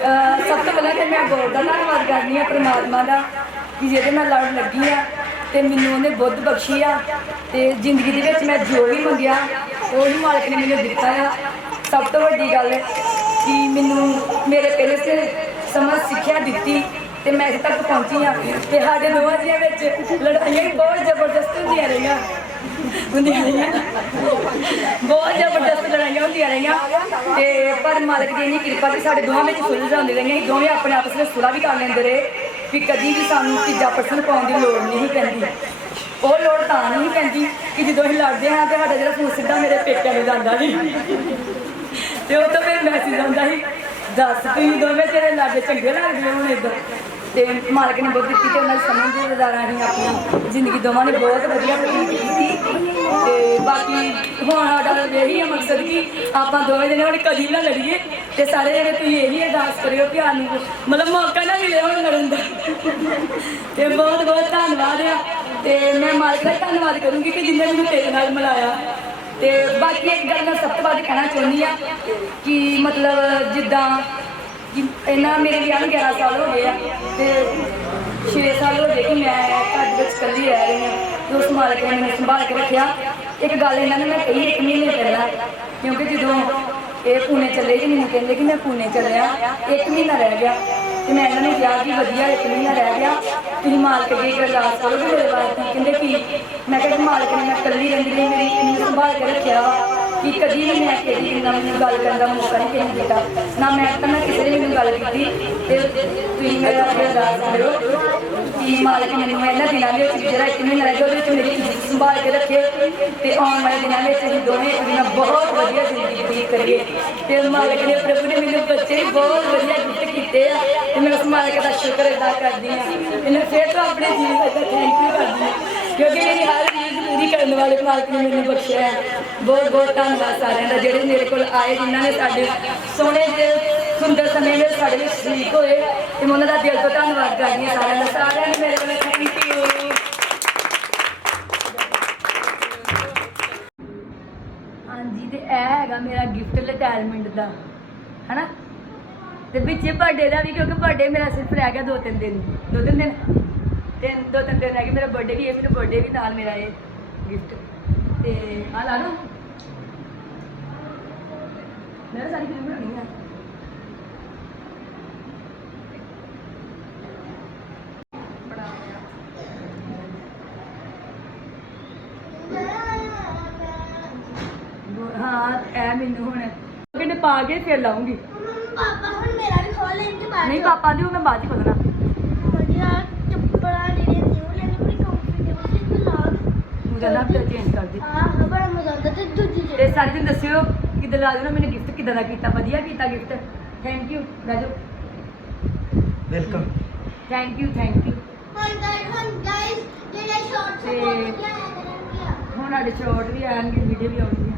ਸਭ ਤੋਂ ਪਹਿਲਾਂ ਤੇ ਮੈਂ ਗੋਡ ਦਾ ਧੰਨਵਾਦ ਕਰਦੀ ਹਾਂ ਪ੍ਰਮਾਤਮਾ ਦਾ ਕਿ ਜਿਹਦੇ ਨਾਲ ਲੜ ਲੱਗੀ ਆ ਤੇ ਮੈਨੂੰ ਉਹਨੇ ਬੁੱਧ ਬਖਸ਼ੀ ਆ ਤੇ ਜ਼ਿੰਦਗੀ ਦੇ ਵਿੱਚ ਮੈਂ ਜੋ ਵੀ ਮੰਗਿਆ, ਉਹੀ ਮਾਲਕ ਨੇ ਮੈਨੂੰ ਦਿੱਤਾ ਆ। ਸਭ ਤੋਂ ਵੱਡੀ ਗੱਲ ਕਿ ਮੈਨੂੰ ਮੇਰੇ ਪਹਿਲੇ ਸੇ ਸਮਾਂ ਸਿੱਖਿਆ ਦਿੱਤੀ ਤੇ ਮੈਂ ਇੱਥੇ ਤੱਕ ਪਹੁੰਚੀ ਆ ਤੇ ਸਾਡੇ ਦੋਵਾਂ ਜੀਆਂ ਵਿੱਚ ਲੜਾਈਆਂ ਬਹੁਤ ਜ਼ਬਰਦਸਤ ਹੁੰਦੀਆਂ ਰਹੀਆਂ। ਹੁੰਦੀਆਂ ਰਹੀਆਂ ਬਹੁਤ ਜ਼ਬਰਦਸਤ ਲੜਾਈਆਂ ਹੁੰਦੀਆਂ ਰਹੀਆਂ ਤੇ ਪਰ ਮਾਲਕ ਦੀ ਇੰਨੀ ਕਿਰਪਾ ਤੇ ਸਾਡੇ ਦੋਵਾਂ ਵਿੱਚ ਸੁਲਝ ਜਾਂਦੇ ਰਹੀਆਂ ਅਸੀਂ ਦੋਵੇਂ ਆਪਣੇ ਆਪਸ ਵਿੱਚ ਸੁਲਾ ਵੀ ਕਰ ਲੈਂਦੇ ਰਹੇ ਵੀ ਕਦੀ ਵੀ ਸਾਨੂੰ ਤੀਜਾ ਪਰਸਨ ਪਾਉਣ ਦੀ ਲੋੜ ਨਹੀਂ ਪੈਂਦੀ। ਉਹ ਲੋੜ ਤਾਂ ਨਹੀਂ ਪੈਂਦੀ ਕਿ ਜਦੋਂ ਅਸੀਂ ਲੜਦੇ ਹਾਂ ਤੇ ਸਾਡਾ ਜਿਹੜਾ ਫੋਨ ਸਿੱਧਾ ਮੇਰੇ ਪੇਕਿਆਂ ਨੂੰ ਜਾਂਦਾ ਸੀ। ਤੇ ਉਹ ਤੋਂ ਫਿਰ ਮੈਸੇਜ ਆਉਂਦਾ ਸੀ, ਦੱਸ ਤੁਸੀਂ ਦੋਵੇਂ ਤੇਰੇ ਲਾਗੇ ਚੰਗੇ ਲੱਗਦੇ ਹੁਣ ਇਦਾਂ ਤੇ ਮਾਲਕ ਨੇ ਬਹੁਤ ਦਿੱਤੀ ਤੇ ਉਹਨਾਂ ਦੀ ਸਮਝਦਾਰਾਂ ਨੇ ਆਪਣੀ ਜ਼ਿੰਦਗੀ ਦੋਵਾਂ ਨੇ ਬਹੁਤ ਵਧੀਆ ਬਤੀਤ ਕੀਤੀ। ਤੇ ਬਾਕੀ ਹੁਣ ਸਾਡਾ ਇਹੀ ਹੈ ਮਕਸਦ ਕਿ ਆਪਾਂ ਦੋਵੇਂ ਜਣੇ ਹੁਣ ਕਦੀ ਨਾ ਲੜੀਏ ਤੇ ਸਾਰੇ ਜਣੇ ਤੁਸੀਂ ਇਹੀ ਅਰਦਾਸ ਕਰਿਓ ਕਿ ਸਾਨੂੰ ਮਤਲਬ ਮੌਕਾ ਨਾ ਮਿਲੇ ਹੁਣ ਲੜਨ ਦਾ। ਤੇ ਬਹੁਤ ਬਹੁਤ ਧੰਨਵਾਦ ਆ। ਤੇ ਮੈਂ ਮਾਲਕ ਦਾ ਧੰਨਵਾਦ ਕਰੂੰਗੀ ਕਿ ਜਿੰਨੇ ਮੈਨੂੰ ਤੇਰੇ ਨਾਲ ਮਿਲਾਇਆ। ਤੇ ਬਾਕੀ ਇੱਕ ਗੱਲ ਮੈਂ ਸਭ ਤੋਂ ਵੱਧ ਕਹਿਣਾ ਚਾਹੁੰਦੀ ਆ ਕਿ ਮਤਲਬ ਜਿੱਦਾਂ ਇਹਨਾਂ ਮੇਰੇ ਵਿਆਹ ਨੂੰ 11 ਸਾਲ ਹੋ ਗਏ ਆ ਤੇ 6 ਸਾਲ ਹੋ ਗਏ ਕਿ ਮੈਂ ਘਰ ਵਿੱਚ ਇਕੱਲੀ ਰਹਿ ਰਹੀ ਹਾਂ। ਤੇ ਉਸ ਮਾਲਕ ਨੇ ਮੈਨੂੰ ਸੰਭਾਲ ਕੇ ਰੱਖਿਆ। ਇੱਕ ਗੱਲ ਇਹਨਾਂ ਨੇ ਮੈਂ ਕਹੀ ਇੱਕ ਮਹੀਨੇ ਪਹਿਲਾਂ, ਕਿਉਂਕਿ ਜਦੋਂ ਇਹ ਪੂਨੇ ਚੱਲੇ ਜੀ, ਮੈਨੂੰ ਕਹਿੰਦੇ ਕਿ ਮੈਂ ਪੂਨੇ ਚੱਲਿਆ, ਇੱਕ ਮਹੀਨਾ ਰਹਿ ਗਿਆ। ਤੇ ਮੈਂ ਇਹਨਾਂ ਨੂੰ ਕਿਹਾ ਕਿ ਵਧੀਆ, ਇੱਕ ਮਹੀਨਾ ਰਹਿ ਗਿਆ। ਤੁਸੀਂ ਮਾਲਕ ਦੀ ਅਰਦਾਸ ਕਰੋ ਤੇ ਮੇਰੇ ਵਾਸਤੇ ਕਹਿੰਦੇ ਕਿ ਮੈਂ ਕਿਹਾ ਕਿ ਮਾਲਕ ਨੇ ਮੈਂ ਇਕੱਲੀ ਰਹਿੰਦੀ ਲਈ ਮੇਰੀ ਇੰਨੀ ਸੰਭਾਲ ਕੇ ਰੱਖਿਆ। ਕਿ ਕਦੀ ਵੀ ਮੈਂ ਕਿਸੇ ਦੀ ਨਾ ਮੈਨੂੰ ਗੱਲ ਕਰਨ ਦਾ ਮੌਕਾ ਨਹੀਂ ਕਿਸੇ ਨੂੰ ਦਿੱਤਾ, ਨਾ ਮੈਂ ਤਾਂ ਨਾ ਕਿਸੇ ਨੇ ਮੈਨੂੰ ਗੱਲ ਕੀਤੀ ਤੇ ਤੁਸੀਂ ਮੇਰਾ ਆਪਣੇ ਅਰਦਾਸ ਕਰੋ ਕਿ ਮਾਲਕ ਮੈਨੂੰ ਇਹਨਾਂ ਦਿਨਾਂ ਦੇ ਵਿੱਚ ਜਿਹੜਾ ਇੱਕ ਮਹੀਨਾ ਰਹਿ ਉਹਦੇ ਵਿੱਚ ਮੇਰੀ ਇੱਜ਼ਤ ਸੰਭਾਲ ਕੇ ਰੱਖੇ ਤੇ ਆਉਣ ਵਾਲੇ ਦਿਨਾਂ ਵਿੱਚ ਅਸੀਂ ਦੋਵੇਂ ਇੱਕ ਬਹੁਤ ਵਧੀਆ ਜ਼ਿੰਦਗੀ ਬਤੀਤ ਕਰੀਏ। ਤੇ ਮਾਲਕ ਨੇ ਪ੍ਰਭੂ ਨੇ ਮੈਨੂੰ ਬੱਚੇ ਬਹੁਤ ਵਧੀਆ ਗਿਫਟ ਕੀਤੇ ਆ ਤੇ ਮੈਂ ਉਸ ਮਾਲਕ ਦਾ ਸ਼ੁਕਰ ਅਦਾ ਕਰਦੀ ਹਾਂ। ਇਹਨੇ ਫਿਰ ਤੋਂ ਆਪਣੇ ਜੀਵਨ ਦਾ ਥੈਂਕ ਯੂ ਕਰਦੀ ਹਾਂ, ਕਿਉਂਕਿ ਮੇਰੀ ਹਰ ਚੀਜ਼ ਪੂਰੀ ਕਰਨ ਵਾਲੇ ਮਾਲਕ ਨੇ ਮੈਨੂੰ ਬਖਸ਼ਿਆ ਹੈ। ਬਹੁਤ ਬਹੁਤ ਧੰਨਵਾਦ ਸਾਰਿਆਂ ਦਾ, ਜਿਹੜੇ ਮੇਰੇ ਕੋਲ ਆਏ, ਜਿਨ੍ਹਾਂ ਨੇ ਸਾਡੇ ਸੋਹਣੇ ਜਿਹੇ ਸੁੰਦਰ ਸਮੇਂ ਵਿੱਚ ਸਾਡੇ ਵਿੱਚ ਸ਼ਰੀਕ ਹੋਏ, ਤੇ ਮੈਂ ਉਹਨਾਂ ਦਾ ਦਿਲ ਤੋਂ ਧੰਨਵਾਦ ਕਰਦੀ ਹਾਂ ਸਾਰਿਆਂ ਦਾ। ਸਾਰਿਆਂ ਨੂੰ ਮੇਰੇ ਵੱਲੋਂ ਥੈਂਕ ਯੂ ਹਾਂਜੀ, ਤੇ ਇਹ ਹੈਗਾ ਮੇਰਾ ਗਿਫਟ ਰਿਟਾਇਰਮੈਂਟ ਦਾ, ਹਨਾ? ਤੇ ਵਿੱਚੇ ਬਰਥਡੇ ਦਾ ਵੀ, ਕਿਉਂਕਿ ਬਰਥਡੇ ਮੇਰਾ ਸਿਰਫ ਰਹਿ ਗਿਆ ਦੋ ਤਿੰਨ ਦਿਨ, ਦੋ ਤਿੰਨ ਦਿਨ। ਤਿੰਨ ਦੋ ਤਿੰਨ ਦਿਨ ਰਹਿ ਗਏ ਮੇਰਾ ਬਰਥਡੇ ਵੀ ਹੈ ਫਿਰ ਬਰਥਡੇ ਵੀ ਨਾਲ ਮੇਰਾ ਇਹ ਗਿਫਟ ਤੇ ਆ ਲਾ ਲਓ। ਮੇਰਾ ਸਾਰੀ ਫਿਲਮ ਬਣਾਉਣੀ ਹੈ ਹਾਂ ਇਹ ਮੈਨੂੰ ਹੁਣ ਕਿੰਨੇ ਪਾ ਕੇ ਫਿਰ ਲਾਉਂਗੀ। ਪਾਪਾ ਹੁਣ ਮੇਰਾ ਵੀ ਖੋਲ ਲੈਣ ਕੇ ਬਾਅਦ ਨਹੀਂ ਪਾਪਾ ਦੀ ਉਹ ਮੈਂ ਬਾਅਦ ਚ ਖੋਲਣਾ ਚੱਪਲਾਂ ਜਿਹੜੀਆਂ ਨਿਊ ਲੈਣੀ ਬੜੀ ਕੰਫਰਟੇਬਲ ਸੀ ਤੇ ਲਾਗ ਉਹਦਾ ਨਾਮ ਤੇ ਚੇਂਜ ਕਰ ਦੇ ਹਾਂ ਹਾਂ ਬੜਾ ਮਜ਼ਾ ਆਉਂਦਾ ਤੇ ਦੂਜੀ ਤੇ ਜਿਹੜੀ ਸਾਰੇ ਦਿਨ ਦੱਸਿਓ ਕਿਦਾਂ ਲੱਗਦਾ ਨਾ ਮੈਨੂੰ ਗਿਫਟ ਕਿਦਾਂ ਦਾ ਕੀਤਾ ਵਧੀਆ ਕੀਤਾ gift thank you Raju welcome thank you thank you ਹੁਣ ਗਾਇਸ ਹੁਣ ਗਾਇਸ ਜਿਹੜੇ ਸ਼ਾਰਟਸ ਤੇ- ਬਹੁਤ ਵਧੀਆ ਆਇਆ ਕਰਨਗੇ ਹੁਣ ਸਾਡੇ ਸ਼ਾਰਟ ਵੀ ਆਣਗੇ ਵੀਡੀਓ ਵੀ ਆਉਣਗੀਆਂ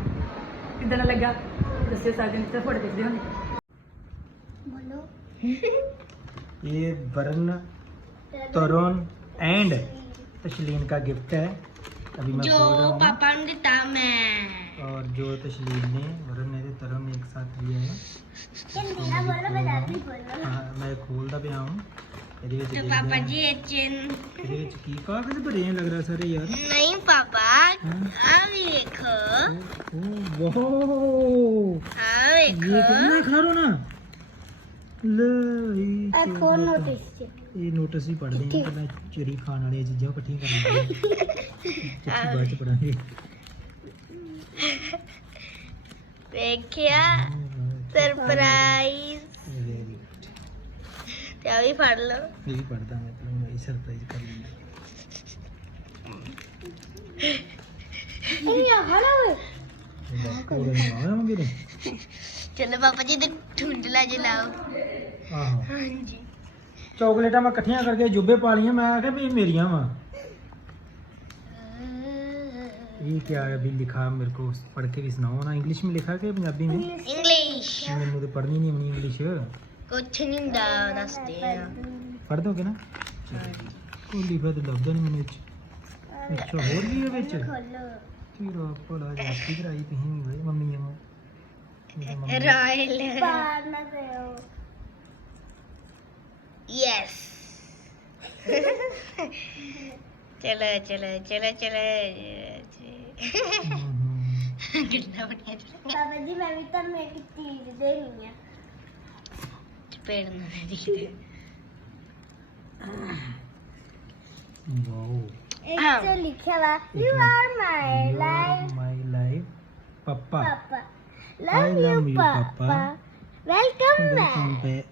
ਕਿਦਾਂ ਦਾ ਲੱਗਾ ਦੱਸਿਓ ਸਾਰੇ ਦਿਨ ਤੇ ਫੋਟੋ ਖਿੱਚਦੇ ਹੁੰਦੇ ਬੋਲੋ ये वरुण तरुण एंड तशलीन का गिफ्ट है अभी मैं ਜੋ खोल रहा हूँ ਪਾਪਾ ਨੂੰ ਦਿੱਤਾ ਮੈਂ और जो तशलीन ने वरुण ने ते तरुण ने एक साथ लिया है ਹਿੰਦੀ ਨਾ ਬੋਲੋ ਪੰਜਾਬੀ ਬੋਲੋ हाँ मैं खोलता पिया हूँ ਇਹਦੇ ਵਿੱਚ ਤੇ ਦੇਖਦੇ ਪਾਪਾ ਹਾਂ। ਜੀ ਇਹ ਚਿੰਨ ਇਹਦੇ ਵਿੱਚ ਕੀ ਕਾਗਜ਼ ਭਰੇ ਆ ਲੱਗ ਰਿਹਾ ਸਾਰੇ ਯਾਰ ਨਹੀਂ ਪਾਪਾ ਹਾਂ। ਆ ਵੀ ਵੇਖੋ ਓ ਵਾਓ ਆ ਇਹ ਕਿੰਨਾ ਖਾਰੋ ਨਾ ਲੈ ਇਹ ਆ ਕੀ ਖੋਲ ਬਾਤ ਆ। ਨੋਟਿਸ ਇਹ ਨੋਟਿਸ ਵੀ ਪੜ੍ਹਦੇ ਆ ਪਹਿਲਾਂ ਚਿੜੀ ਖਾਣ ਵਾਲੀਆਂ ਚੀਜ਼ਾਂ ਇਕੱਠੀਆਂ ਕਰਨੀਆਂ ਚਿੱਠੀ ਬਾਅਦ ਚ ਪੜਾਂਗੇ ਵੇਖਿਆ? ਸਰਪ੍ਰਾਈਜ਼ ਤੇ ਆ ਵੀ ਫੜ ਲਓ। ਇਹ ਵੀ ਪੜਦਾ ਮੈਂ ਤੈਨੂੰ ਮੈਂ ਸਰਪ੍ਰਾਈਜ਼ ਕਰ ਦਿੰਦਾ ਇਹ ਆ ਹਲਾ ਓਏ ਚਲੋ ਪਾਪਾ ਜੀ ਤੇ ਆਹੋ। ਹਾਂਜੀ। ਚਾਕਲੇਟਾਂ ਮੈਂ ਇਕੱਠੀਆਂ ਕਰਕੇ ਜੁੱਬੇ ਪਾ ਲੀਆਂ ਮੈਂ ਆਖਿਆ ਵੀ ਇਹ ਮੇਰੀਆਂ ਵਾ ये क्या है अभी लिखा मेरे को पढ़ के भी सुनाओ ना इंग्लिश में लिखा के पंजाबी में ਇੰਗਲਿਸ਼ मैंने तो पढ़नी नहीं अपनी इंग्लिश ਕੁਛ ਨਹੀਂ ਹੁੰਦਾ ਦੱਸਦੇ ਆ पढ़ दोगे ना कोई लिखा तो लगता नहीं मैंने अच्छा और भी है बिच तेरा भला जाती कराई तुहीं भी भाई मम्मी ने मेरा मम्मी ਰਾਇਲ ਪਾਰ ਨਾ യെസ് चलो चलो चलो चलो कितना बढ़िया चलो बाबा जी मैं भी तो मैं कितनी दे रही हूं पेड़ ना दिखते वाओ एक तो लिखा हुआ you are my life my life papa papa love you papa welcome back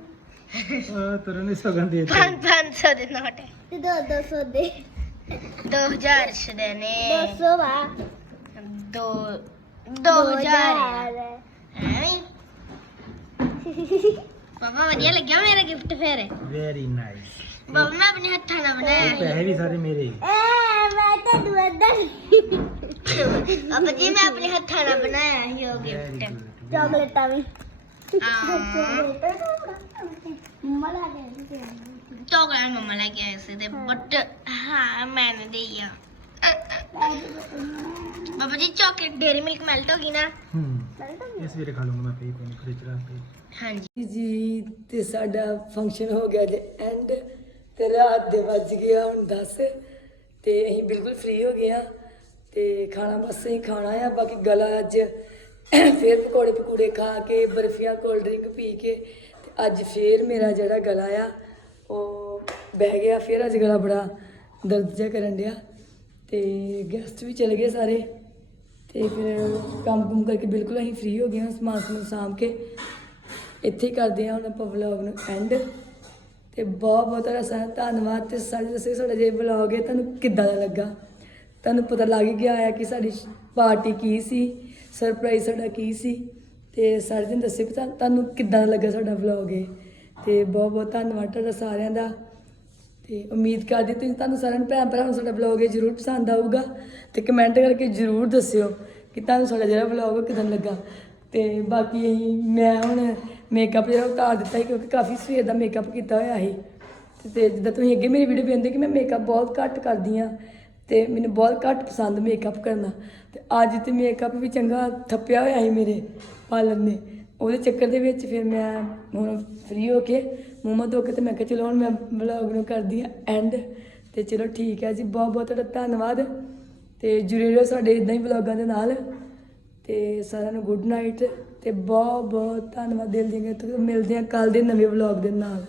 Tarne ਸਗਨ ਦੇ ਦਿੱਤੇ। 500 ਦੇ ਨੋਟ। ਤੇ ਦੋ 200 ਦੇ। 2000 ਦੇ ਨੇ। 200 ਵਾ। ਦੋ 2000 ਹੈ? ਪਾਪਾ ਵਧੀਆ ਲੱਗਿਆ ਮੇਰਾ ਗਿਫਟ ਫੇਰ। ਵੈਰੀ ਨਾਈਸ ਬਾਬਾ ਮੈਂ ਆਪਣੇ ਹੱਥਾਂ ਨਾਲ ਬਣਾਇਆ ਪੈਸੇ ਵੀ ਸਾਰੇ ਮੇਰੇ। ਏ ਮੈਂ ਤਾਂ ਦੁੱਧ ਅਬ ਜੀ ਮੈਂ ਆਪਣੇ ਹੱਥਾਂ ਨਾਲ ਬਣਾਇਆ ਹੀ ਉਹ ਗਿਫਟ ਚਾਕਲੇਟਾਂ ਵੀ। ਆ ਚਾਕਲੇਟ ਮਮਾ ਲੈ ਕੇ ਆਏ ਸੀ ਤੇ ਬਟ ਹਾਂ ਮੈਨੇ ਦੇ ਆ Baba ji chocolate dairy milk melt ਹੋ ਗਈ ਨਾ ਹੂੰ ਇਸ ਵੀਰੇ ਖਾ ਲੂੰਗਾ ਮੈਂ ਪਈ ਕੋਈ ਫ੍ਰਿਜ ਰੱਖ ਕੇ ਹਾਂਜੀ ਜੀ ਤੇ ਸਾਡਾ ਫੰਕਸ਼ਨ ਹੋ ਗਿਆ ਜੇ ਐਂਡ ਤੇ ਰਾਤ ਦੇ ਵੱਜ ਗਿਆ ਹੁਣ 10 ਤੇ ਅਸੀਂ ਬਿਲਕੁਲ ਫ੍ਰੀ ਹੋ ਗਏ ਆ ਤੇ ਖਾਣਾ ਬਸ ਅਸੀਂ ਖਾਣਾ ਆ ਬਾਕੀ ਗਲਾ ਅੱਜ ਫੇਰ ਪਕੌੜੇ ਪਕੂੜੇ ਖਾ ਕੇ ਬਰਫੀਆ ਕੋਲਡ ਡਰਿੰਕ ਪੀ ਕੇ ਅੱਜ ਫੇਰ ਮੇਰਾ ਜਿਹੜਾ ਗਲਾ ਆ, ਉਹ ਬਹਿ ਗਿਆ। ਫੇਰ ਅੱਜ ਗਲਾ ਬੜਾ ਦਰਦ ਜਿਹਾ ਕਰਨ ਡਿਆ। ਤੇ ਗੈਸਟ ਵੀ ਚਲੇ ਗਏ ਸਾਰੇ। ਤੇ ਫਿਰ ਕੰਮ ਕੁਮ ਕਰਕੇ ਬਿਲਕੁਲ ਅਸੀਂ ਫ੍ਰੀ ਹੋ ਗਏ ਹਾਂ, ਸਮਾਨ ਸਮੂਨ ਸਾਂਭ ਕੇ। ਇੱਥੇ ਹੀ ਕਰਦੇ ਹਾਂ ਹੁਣ ਆਪਾਂ ਵਲੌਗ ਨੂੰ ਐਂਡ ਤੇ ਬਹੁਤ ਬਹੁਤ ਤੁਹਾਡਾ ਸਾਰਾ ਧੰਨਵਾਦ। ਤੇ ਸਾਡੇ ਦੱਸੇ ਸਾਡਾ ਜੇ ਵਲੌਗ ਹੈ, ਤੁਹਾਨੂੰ ਕਿੱਦਾਂ ਦਾ ਲੱਗਾ? ਤੁਹਾਨੂੰ ਪਤਾ ਲੱਗ ਗਿਆ ਆ ਕਿ ਸਾਡੀ ਪਾਰਟੀ ਕੀ ਸੀ ਸਰਪ੍ਰਾਈਜ਼ ਸਾਡਾ ਕੀ ਸੀ? ਤੇ ਸਾਰੇ ਦਿਨ ਦੱਸੇ ਵੀ ਤੁਹਾਨੂੰ- ਤੁਹਾਨੂੰ ਕਿੱਦਾਂ ਦਾ ਲੱਗਾ ਸਾਡਾ ਵਲੌਗ ਇਹ। ਤੇ ਬਹੁਤ ਬਹੁਤ ਧੰਨਵਾਦ ਤੁਹਾਡਾ ਸਾਰਿਆਂ ਦਾ। ਤੇ ਉਮੀਦ ਕਰਦੀ ਤੁਸੀਂ ਤੁਹਾਨੂੰ ਸਾਰਿਆਂ ਨੂੰ ਭੈਣ ਭਰਾਵਾਂ ਨੂੰ ਸਾਡਾ ਵਲੌਗ ਇਹ ਜ਼ਰੂਰ ਪਸੰਦ ਆਊਗਾ। ਤੇ ਕਮੈਂਟ ਕਰਕੇ ਜ਼ਰੂਰ ਦੱਸਿਓ ਕਿ ਤੁਹਾਨੂੰ ਸਾਡਾ ਜਿਹੜਾ ਵਲੌਗ ਕਿਦਾਂ ਲੱਗਾ। ਤੇ ਬਾਕੀ ਅਸੀਂ ਮੈਂ ਹੁਣ ਮੇਕਅਪ ਜਿਹੜਾ ਉਤਾਰ ਦਿੱਤਾ ਸੀ ਕਿਉਂਕਿ ਕਾਫੀ ਸਵੇਰ ਦਾ ਮੇਕਅਪ ਕੀਤਾ ਹੋਇਆ ਸੀ। ਤੇ- ਤੇ ਜਿੱਦਾਂ ਤੁਸੀਂ ਅੱਗੇ ਮੇਰੀ ਵੀਡੀਓ ਵੇਖਦੇ ਕਿ ਮੈਂ ਮੇਕਅਪ ਬਹੁਤ ਘੱਟ ਕਰਦੀ ਆ ਤੇ ਮੈਨੂੰ ਬਹੁਤ ਘੱਟ ਪਸੰਦ ਮੇਕਅਪ ਕਰਨਾ। ਤੇ ਅੱਜ ਤੇ ਮੇਕਅਪ ਵੀ ਚੰਗਾ ਥੱਪਿਆ ਹੋਇਆ ਸੀ ਮੇਰੇ। ਪਾਰਲਰ ਨੇ ਉਹਦੇ ਚੱਕਰ ਦੇ ਵਿੱਚ ਫਿਰ ਮੈਂ ਹੁਣ ਫ੍ਰੀ ਹੋ ਕੇ ਮੂੰਹ ਹੋ ਕੇ ਤੇ ਮੈਂ ਕਿਹਾ ਚਲੋ ਹੁਣ ਮੈਂ ਵਲੌਗ ਨੂੰ ਕਰਦੀ ਆ ਐਂਡ ਤੇ ਚਲੋ ਠੀਕ ਹੈ ਜੀ, ਬਹੁਤ ਬਹੁਤ ਤੁਹਾਡਾ ਧੰਨਵਾਦ। ਤੇ ਜੁੜੇ ਰਹੋ ਸਾਡੇ ਇਦਾਂ ਹੀ ਵਲੌਗਾਂ ਦੇ ਨਾਲ। ਤੇ ਸਾਰਿਆਂ ਨੂੰ ਗੁੱਡ ਨਾਈਟ ਤੇ ਬਹੁਤ ਬਹੁਤ ਧੰਨਵਾਦ ਦਿਲ ਦੀਆਂ ਤੋਂ ਮਿਲਦੇ ਆ ਕੱਲ ਦੇ ਨਵੇਂ ਵਲੌਗ ਦੇ ਨਾਲ।